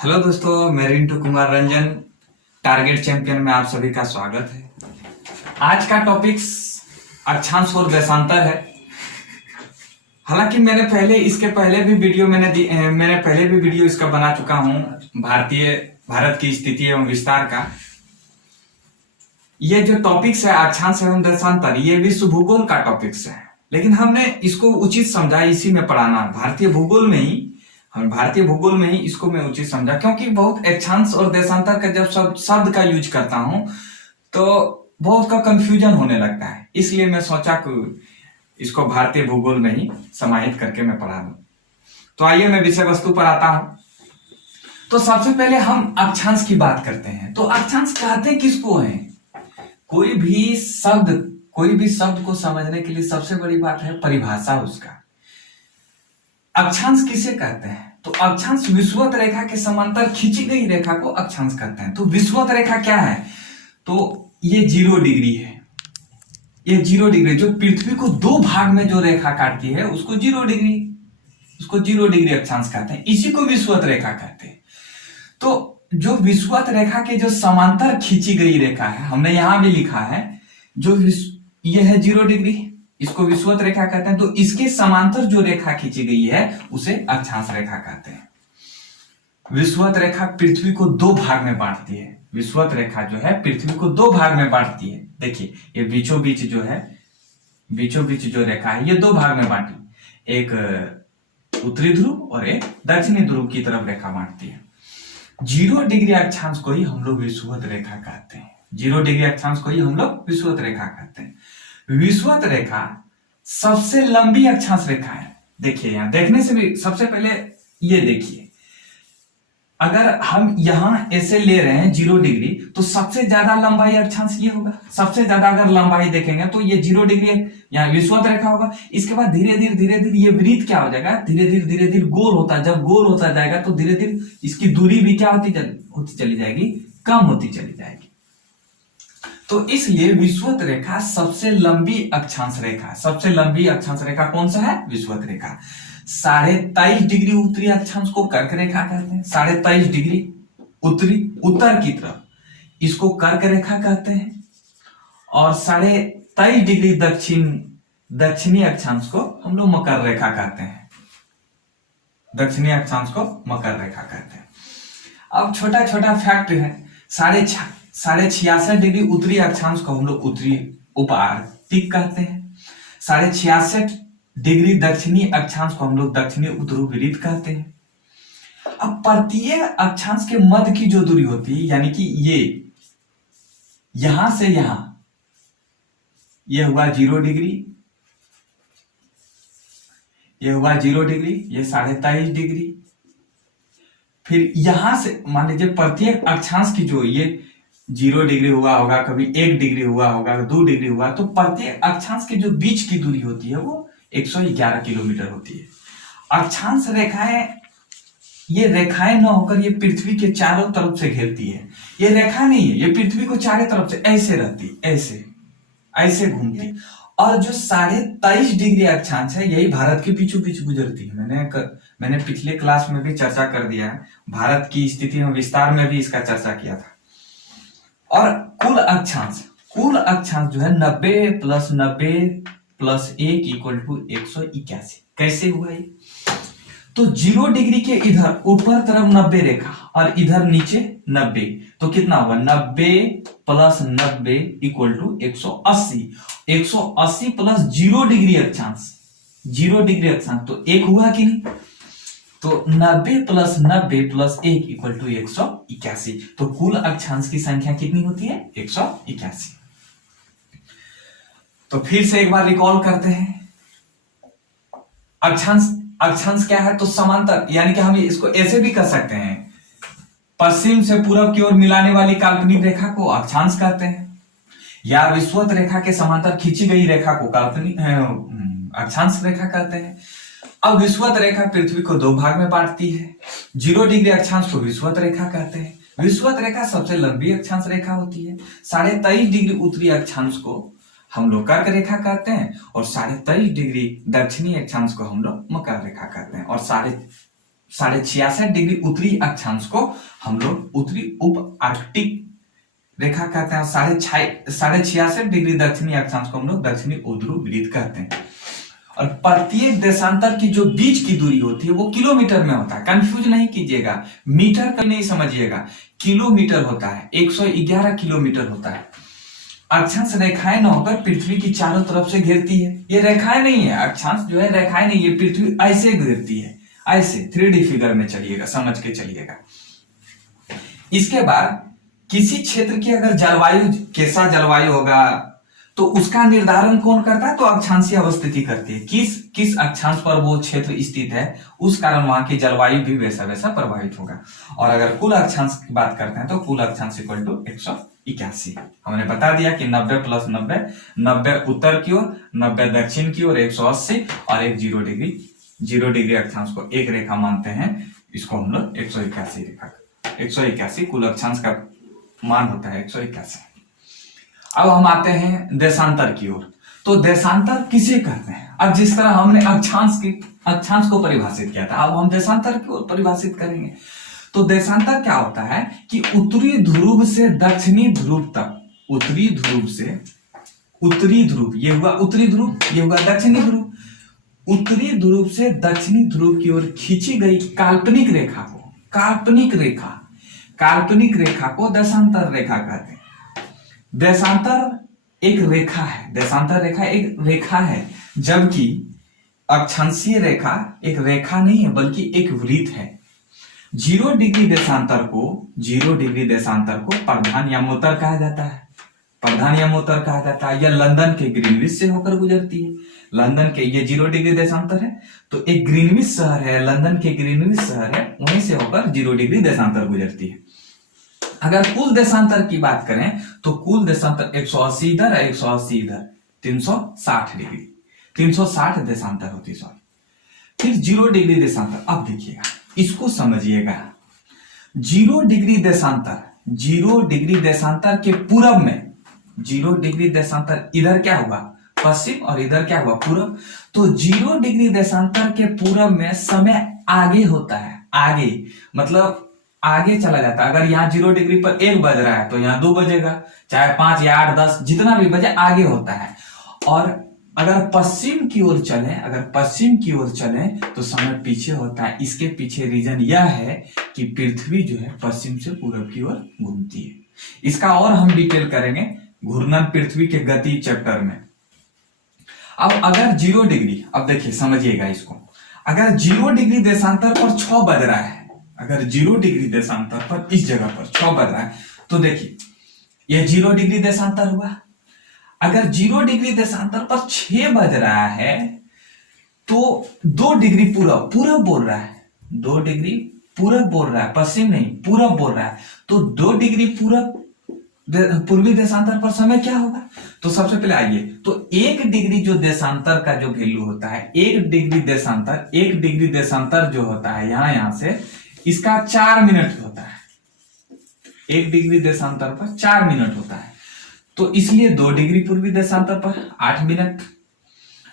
Hello दोस्तों, मैं Rintu Kumar Ranjan target champion में आप सभी का स्वागत है। आज का टॉपिक्स अक्षांश और देशांतर है। हालांकि मैंने पहले भी वीडियो इसका बना चुका हूं, भारत की स्थिति एवं विस्तार का। ये जो टॉपिक्स है अक्षांश एवं देशांतर, ये विश्व भूगोल का टॉपिक्स है, लेकिन हमने इसको उचित समझा इसी में पढ़ाना, भारतीय भूगोल में ही इसको मैं उचित समझा, क्योंकि बहुत अक्षांश और देशांतर का जब शब्द का यूज करता हूं तो बहुत का कंफ्यूजन होने लगता है। इसलिए मैं सोचा कि इसको भारतीय भूगोल में ही समाहित करके मैं पढ़ा दूं। तो आइए मैं विषय वस्तु पर आता हूं। तो सबसे पहले हम अक्षांश की बात करते हैं। तो अक्षांश कहते किसको हैं? कोई भी शब्द को समझने के लिए सबसे बड़ी बात है परिभाषा उसका। अक्षांश किसे कहते हैं? तो अक्षांश विषुवत रेखा के समांतर खींची गई रेखा को अक्षांश कहते हैं। तो विषुवत रेखा क्या है? तो ये 0 डिग्री है। ये 0 डिग्री जो पृथ्वी को दो भाग में जो रेखा काटती है उसको 0 डिग्री अक्षांश कहते हैं। इसी को विषुवत रेखा कहते हैं। तो जो विषुवत रेखा के जो समांतर खींची गई रेखा है, हमने यहां भी लिखा है, ये है 0 डिग्री, इसको विषुवत रेखा कहते हैं। तो इसके समांतर जो रेखा खींची गई है उसे अक्षांश रेखा कहते हैं। विषुवत रेखा पृथ्वी को दो भाग में बांटती है। विषुवत रेखा जो है पृथ्वी को दो भाग में बांटती है। देखिए ये बीचों बीच जो रेखा है ये दो भाग में बांटी, एक उत्तरी ध्रुव और एक दक्षिणी ध्रुव की तरफ रेखा बांटती है। 0 डिग्री अक्षांश को ही हम लोग विषुवत रेखा कहते हैं। 0 डिग्री अक्षांश को ही हम लोग विषुवत रेखा कहते हैं। विषुवत रेखा सबसे लंबी अक्षांश रेखा है। देखिए यहां देखने से भी सबसे पहले ये देखिए, अगर हम यहां ऐसे ले रहे हैं 0 डिग्री तो सबसे ज्यादा लंबाई अक्षांश ये होगा। सबसे ज्यादा अगर लंबाई देखेंगे तो ये 0 डिग्री यहाँ विषुवत रेखा होगा। इसके बाद धीरे धीरे ये वृत्त क्या हो जाएगा, धीरे धीरे गोल होता है। जब गोल होता जाएगा तो धीरे धीरे इसकी दूरी भी क्या होती चली जाएगी, कम होती चली जाएगी। तो इसलिए विषुवत रेखा सबसे लंबी अक्षांश रेखा। सबसे लंबी अक्षांश रेखा कौन सा है? विषुवत रेखा। 23.5 डिग्री उत्तरी अक्षांश को कर्क रेखा कहते हैं। 23.5 डिग्री उत्तर की तरफ इसको कर्क रेखा कहते हैं। और 23.5 डिग्री दक्षिणी अक्षांश को हम लोग मकर रेखा कहते हैं। दक्षिणी अक्षांश को मकर रेखा कहते हैं। अब छोटा छोटा फैक्ट है, 66.5 डिग्री उत्तरी अक्षांश को हम लोग उत्तरी उपार्कटिक कहते हैं। 66.5 डिग्री दक्षिणी अक्षांश को हम लोग दक्षिणी उत्तरोत्तरवृत्त कहते हैं। अब प्रत्येक अक्षांश के मध्य की जो दूरी होती है, यानी कि ये यहां से यहां, ये हुआ 0 डिग्री, ये हुआ 0 डिग्री, ये 23.5 डिग्री। फिर यहां से मान लीजिए प्रत्येक अक्षांश की जो ये 0 डिग्री हुआ होगा, कभी 1 डिग्री हुआ होगा, 2 डिग्री हुआ, तो प्रत्येक अक्षांश के जो बीच की दूरी होती है वो 111 किलोमीटर होती है। अक्षांश रेखाएं, ये रेखाएं न होकर ये पृथ्वी के चारों तरफ से घेरती है। ये रेखा नहीं है, ये पृथ्वी को चारों तरफ से ऐसे रहती, ऐसे घूमती। और जो 23.5 डिग्री अक्षांश है यही भारत के बीचों बीच गुजरती है। मैंने पिछले क्लास में भी चर्चा कर दिया है, भारत की स्थिति में विस्तार में भी इसका चर्चा किया था। और कुल अक्षांश जो है 90 प्लस 90 प्लस 1 इक्वल टू 181। कैसे हुआ ये? तो 0 डिग्री के इधर ऊपर तरफ 90 रेखा और इधर नीचे 90, तो कितना होगा? 90 plus 90 equal to 180। 180 plus 0 degree अक्षांश, 0 डिग्री अक्षांश तो 1 हुआ कि नहीं? तो 90 प्लस 90 प्लस 1 इक्वल टू 181। तो कुल अक्षांश की संख्या कितनी होती है? 181। तो फिर से एक बार रिकॉल करते हैं। अक्षांश क्या है? तो समांतर, यानी कि हम इसको ऐसे भी कर सकते हैं, पश्चिम से पूरब की ओर मिलाने वाली काल्पनिक रेखा को अक्षांश कहते हैं, या विषुवत रेखा के समांतर खींची गई रेखा को अक्षांश रेखा कहते हैं। अब विषुवत रेखा पृथ्वी को दो भाग में बांटती है। 0 डिग्री अक्षांश को विषुवत रेखा कहते हैं। विषुवत रेखा सबसे लंबी अक्षांश रेखा होती है। 23.5 डिग्री उत्तरी अक्षांश को हम लोग कर्क रेखा कहते हैं और 23.5 डिग्री दक्षिणी अक्षांश को हम लोग मकर रेखा कहते हैं। और 66.5 डिग्री उत्तरी अक्षांश को हम लोग उत्तरी उप आर्कटिक रेखा कहते हैं। 66.5 डिग्री दक्षिणी अक्षांश को हम लोग दक्षिणी ध्रुव वृत्त कहते हैं। और प्रत्येक देशांतर की जो बीच की दूरी होती है वो किलोमीटर में होता है, कंफ्यूज नहीं कीजिएगा, मीटर का नहीं समझिएगा, किलोमीटर होता है। 111 किलोमीटर होता है। अक्षांश रेखाएं न होकर पृथ्वी की चारों तरफ से घेरती है। ये रेखाएं नहीं है, अक्षांश जो है रेखाएं नहीं, ये पृथ्वी ऐसे घेरती है, ऐसे 3D फिगर में चलिएगा, समझ के चलिएगा। इसके बाद किसी क्षेत्र की अगर जलवायु कैसा जलवायु होगा तो उसका निर्धारण कौन करता है? तो अक्षांशीय अवस्थिति करती है। किस अक्षांश पर वो क्षेत्र स्थित है उस कारण वहां की जलवायु भी वैसा वैसा प्रभावित होगा। और अगर कुल अक्षांश की बात करते हैं तो कुल अक्षांश इक्वल टू 181। हमने बता दिया कि 90 + 90, 90 उत्तर की ओर, 90 दक्षिण की ओर, 180 और एक 0 डिग्री अक्षांश को एक रेखा मानते हैं। इसको हम लोग 181 रेखा, 181 कुल अक्षांश का मान होता है 181। अब हम आते हैं देशांतर की ओर। तो देशांतर किसे कहते हैं? अब जिस तरह हमने अक्षांश को परिभाषित किया था, अब हम देशांतर की ओर परिभाषित करेंगे। तो देशांतर क्या होता है कि उत्तरी ध्रुव से दक्षिणी ध्रुव तक, उत्तरी ध्रुव से उत्तरी ध्रुव, ये हुआ उत्तरी ध्रुव, ये हुआ दक्षिणी ध्रुव, उत्तरी ध्रुव से दक्षिणी ध्रुव की ओर खींची गई काल्पनिक रेखा को देशांतर रेखा कहते हैं। देशांतर एक रेखा है, देशांतर रेखा एक रेखा है, जबकि अक्षांशीय रेखा एक रेखा नहीं है बल्कि एक वृत्त है। 0 डिग्री देशांतर को प्रधानयामोत्तर कहा जाता है। प्रधानयामोत्तर कहा जाता है। यह लंदन के ग्रीनविच से होकर गुजरती है। लंदन के, ये 0 डिग्री देशांतर है, तो एक ग्रीनविच शहर है, लंदन के ग्रीनविच शहर है, वहीं से होकर 0 डिग्री देशांतर गुजरती है। अगर कुल देशांतर की बात करें तो कुल देशांतर 180 इधर, 180 इधर, 360 डिग्री, 360 देशांतर होती है। फिर 0 डिग्री देशांतर। अब देखिएगा, इसको समझिएगा। 0 डिग्री देशांतर के पूरब में, 0 डिग्री देशांतर इधर क्या हुआ? पश्चिम, और इधर क्या हुआ? पूरब। तो 0 डिग्री देशांतर के पूरब में समय आगे होता है, आगे मतलब आगे चला जाता है। अगर यहाँ 0 डिग्री पर 1 बज रहा है तो यहाँ 2 बजेगा, चाहे 5 या 8 10 जितना भी बजे, आगे होता है। और अगर पश्चिम की ओर चले तो समय पीछे होता है। इसके पीछे रीजन यह है कि पृथ्वी जो है पश्चिम से पूरब की ओर घूमती है। इसका और हम डिटेल करेंगे घूर्णन पृथ्वी के गति चैप्टर में। अब अगर 0 डिग्री, अब देखिए समझिएगा इसको, अगर 0 डिग्री देशांतर पर 6 बज रहा है, अगर 0 डिग्री देशांतर पर इस जगह पर 6 बज रहा है, तो देखिए यह 0 डिग्री देशांतर हुआ। अगर 0 डिग्री देशांतर पर 6 बज रहा है तो 2 डिग्री पूरब बोल रहा है, 2 डिग्री पूरब बोल रहा है, पश्चिम नहीं पूरब बोल रहा है। तो 2 डिग्री पूर्वी देशांतर पर समय क्या होगा? तो सबसे पहले आइए, तो 1 डिग्री जो देशांतर का जो वैल्यू होता है, 1 डिग्री देशांतर जो होता है यहां से, इसका 4 मिनट होता है। 1 डिग्री देशांतर पर 4 मिनट होता है, तो इसलिए 2 डिग्री पूर्वी देशांतर पर 8 मिनट।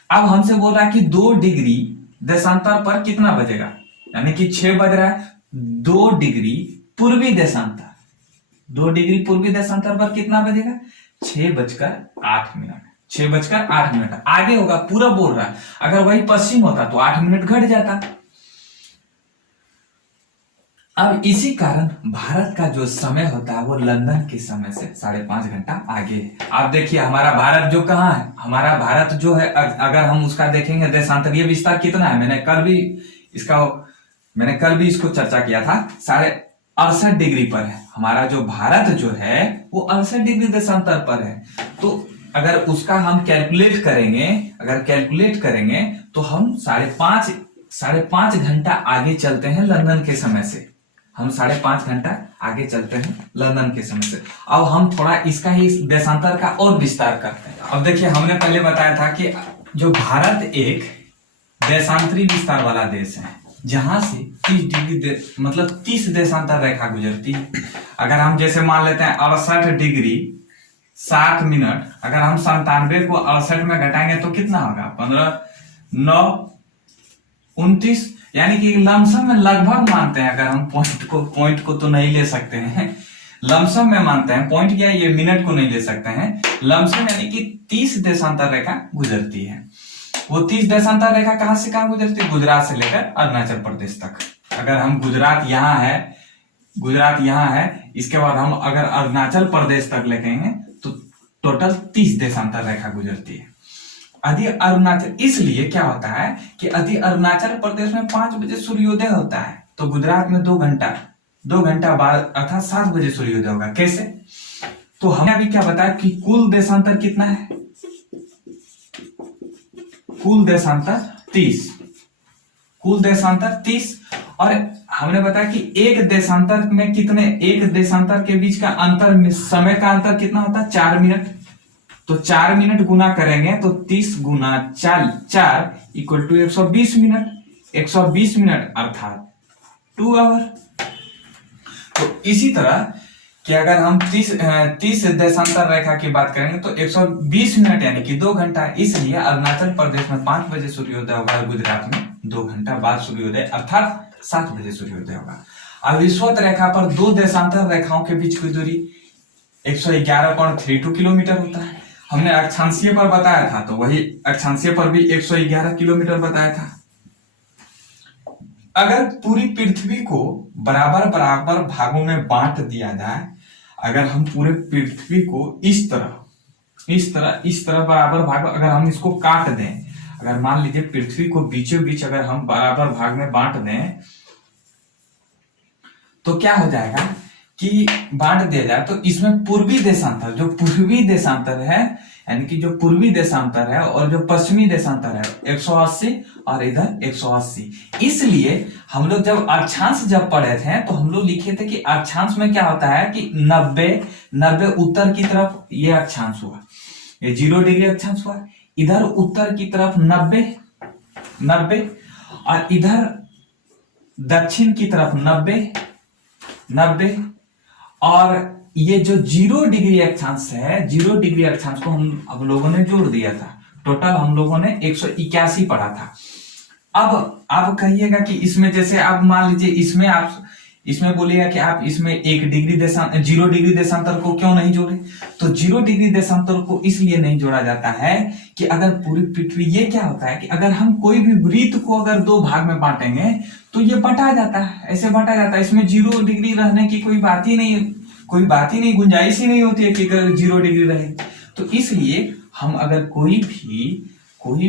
अब हमसे बोल रहा है कि 2 डिग्री देशांतर पर कितना बजेगा, यानी कि 6 बज रहा है, 2 डिग्री पूर्वी देशांतर, 2 डिग्री पूर्वी देशांतर पर कितना बजेगा? 6:08 आगे होगा, पूरा बोल रहा है। अगर वही पश्चिम होता तो 8 मिनट घट जाता। अब इसी कारण भारत का जो समय होता है वो लंदन के समय से 5.5 घंटा आगे है। आप देखिए हमारा भारत जो कहाँ है, हमारा भारत जो है, अगर हम उसका देखेंगे देशांतरीय विस्तार कितना है, मैंने कल भी इसको चर्चा किया था, 68 डिग्री पर है। हमारा जो भारत जो है वो 68 डिग्री देशांतर पर है। तो अगर उसका हम कैलकुलेट करेंगे तो हम 5.5 घंटा आगे चलते हैं लंदन के समय से। हम 5.5 घंटा आगे चलते हैं लंदन के समय से। अब हम थोड़ा इसका ही देशांतर का और विस्तार करते हैं। अब देखिए हमने पहले बताया था कि जो भारत एक देशांतरी विस्तार वाला देश है, जहां से 30 डिग्री मतलब 30 देशांतर रेखा गुजरती है। अगर हम जैसे मान लेते हैं 68 डिग्री 7 मिनट, अगर हम 97 को 68 में घटाएंगे तो कितना होगा? 15 9 29 यानी कि लमसम में लगभग मानते हैं, अगर हम पॉइंट को तो नहीं ले सकते हैं, लमसम में मानते हैं, पॉइंट क्या है, ये मिनट को नहीं ले सकते हैं, लमसम यानी कि 30 देशांतर रेखा गुजरती है। वो 30 देशांतर रेखा कहां से कहां गुजरती है? गुजरात से लेकर अरुणाचल प्रदेश तक। अगर हम गुजरात यहाँ है, इसके बाद हम अगर अरुणाचल प्रदेश तक लेके तो टोटल 30 देशांतर रेखा गुजरती है। यदि अरुणाचल, इसलिए क्या होता है कि यदि अरुणाचल प्रदेश में 5 बजे सूर्योदय होता है तो गुजरात में 2 घंटा बाद अर्थात 7 बजे सूर्योदय होगा। कैसे? तो हमने अभी क्या बताया कि कुल देशांतर कितना है? कुल देशांतर 30, कुल देशांतर 30, और हमने बताया कि एक देशांतर में कितने, एक देशांतर के बीच का अंतर, समय का अंतर कितना होता है? 4 मिनट। तो 4 मिनट गुना करेंगे तो 30 गुना 4 इक्वल टू 120 मिनट, 120 मिनट अर्थात 2 आवर। तो इसी तरह कि अगर हम 30 देशांतर रेखा की बात करेंगे तो 120 मिनट यानी कि 2 घंटा। इसलिए अरुणाचल प्रदेश में 5 बजे सूर्योदय होगा, गुजरात में 2 घंटा बाद सूर्योदय अर्थात 7 बजे सूर्योदय होगा। अब विषुवत रेखा पर 2 देशांतर रेखाओं के बीच की दूरी 111.32 किलोमीटर होता है। हमने अक्षांशीय पर बताया था, तो वही अक्षांशीय पर भी 111 किलोमीटर बताया था। अगर पूरी पृथ्वी को बराबर बराबर भागों में बांट दिया जाए, अगर हम पूरे पृथ्वी को इस तरह बराबर भाग, अगर हम इसको काट दें, अगर मान लीजिए पृथ्वी को बीचों बीच अगर हम बराबर भाग में बांट दें तो क्या हो जाएगा कि बांट दिया जाए तो इसमें पूर्वी देशांतर, जो पूर्वी देशांतर है यानी कि जो पूर्वी देशांतर है और जो पश्चिमी देशांतर है 180 और इधर 180। इसलिए हम लोग जब अक्षांश जब पढ़े थे तो हम लोग लिखे थे कि अक्षांश में क्या होता है कि 90 उत्तर की तरफ ये अक्षांश हुआ, ये 0 डिग्री अक्षांश हुआ, इधर उत्तर की तरफ 90 और इधर दक्षिण की तरफ 90 और ये जो 0 डिग्री अक्षांश है, 0 डिग्री अक्षांश को हम लोगों ने जोड़ दिया था। टोटल हम लोगों ने 181 पढ़ा था। अब कहिएगा कि इसमें जैसे आप मान लीजिए इसमें बोलिएगा कि आप इसमें 0 डिग्री देशांतर को क्यों नहीं जोड़े? तो 0 डिग्री देशांतर को इसलिए नहीं जोड़ा जाता है कि अगर पूरी पृथ्वी, ये क्या होता है कि अगर हम कोई भी वृत्त को अगर 2 भाग में बांटेंगे तो ये बटा जाता है, ऐसे बटा जाता है। इसमें 0 डिग्री रहने की कोई बात ही नहीं, गुंजाइश ही नहीं होती है कि अगर 0 डिग्री रहे। तो इसलिए हम अगर कोई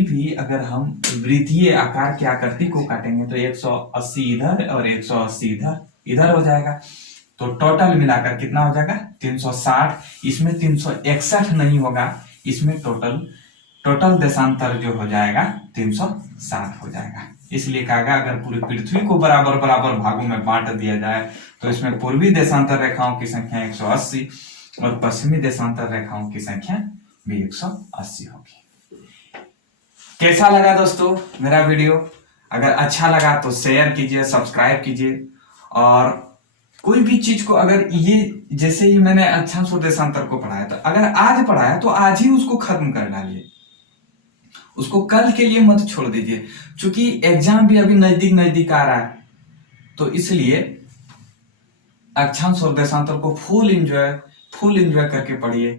भी अगर हम वृत्तीय आकार की आकृति को काटेंगे तो 180 इधर और 180 इधर हो जाएगा। तो टोटल मिलाकर कितना हो जाएगा? 360। इसमें 361 नहीं होगा, इसमें टोटल देशांतर जो हो जाएगा 360 हो जाएगा। इसलिए कहा अगर पूरी पृथ्वी को बराबर बराबर भागों में बांट दिया जाए तो इसमें पूर्वी देशांतर रेखाओं की संख्या 180 और पश्चिमी देशांतर रेखाओं की संख्या भी 180 होगी। कैसा लगा दोस्तों मेरा वीडियो? अगर अच्छा लगा तो शेयर कीजिए, सब्सक्राइब कीजिए, और कोई भी चीज को अगर ये जैसे ही मैंने अक्षांश और देशांतर को पढ़ाया तो अगर आज पढ़ाया तो आज ही उसको खत्म कर डालिए, उसको कल के लिए मत छोड़ दीजिए, क्योंकि एग्जाम भी अभी नजदीक आ रहा है। तो इसलिए अक्षांश और देशांतर को फुल एंजॉय करके पढ़िए।